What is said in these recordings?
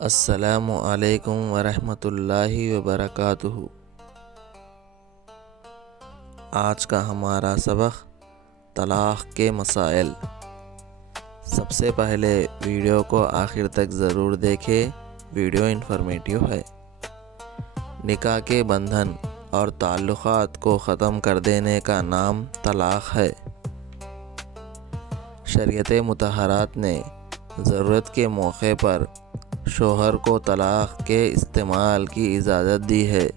السلام علیکم ورحمۃ اللہ وبرکاتہ۔ آج کا ہمارا سبق طلاق کے مسائل۔ سب سے پہلے ویڈیو کو آخر تک ضرور دیکھیں، ویڈیو انفارمیٹیو ہے۔ نکاح کے بندھن اور تعلقات کو ختم کر دینے کا نام طلاق ہے۔ شریعت مطہرات نے ضرورت کے موقع پر شوہر کو طلاق کے استعمال کی اجازت دی ہے۔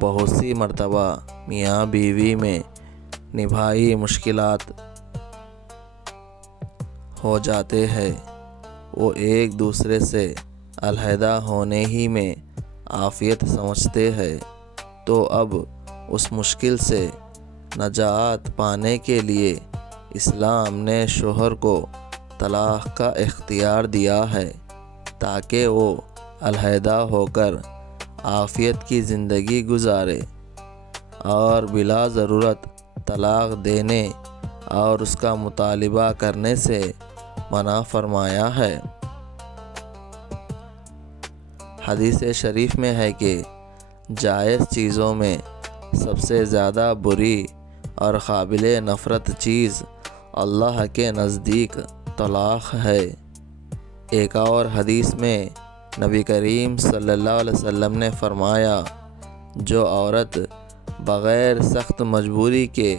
بہت سی مرتبہ میاں بیوی میں نبھائی مشکلات ہو جاتے ہیں، وہ ایک دوسرے سے علیحدہ ہونے ہی میں عافیت سمجھتے ہیں، تو اب اس مشکل سے نجات پانے کے لیے اسلام نے شوہر کو طلاق کا اختیار دیا ہے تاکہ وہ علیحدہ ہو کر عافیت کی زندگی گزارے، اور بلا ضرورت طلاق دینے اور اس کا مطالبہ کرنے سے منع فرمایا ہے۔ حدیث شریف میں ہے کہ جائز چیزوں میں سب سے زیادہ بری اور قابل نفرت چیز اللہ کے نزدیک طلاق ہے۔ ایک اور حدیث میں نبی کریم صلی اللہ علیہ وسلم نے فرمایا، جو عورت بغیر سخت مجبوری کے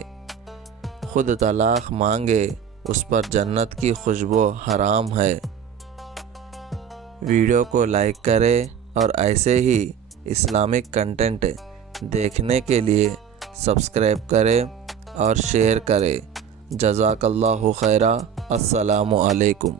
خود طلاق مانگے اس پر جنت کی خوشبو حرام ہے۔ ویڈیو کو لائک کریں اور ایسے ہی اسلامک کنٹینٹ دیکھنے کے لیے سبسکرائب کریں اور شیئر کریں۔ جزاک اللہ خیرا۔ السلام علیکم۔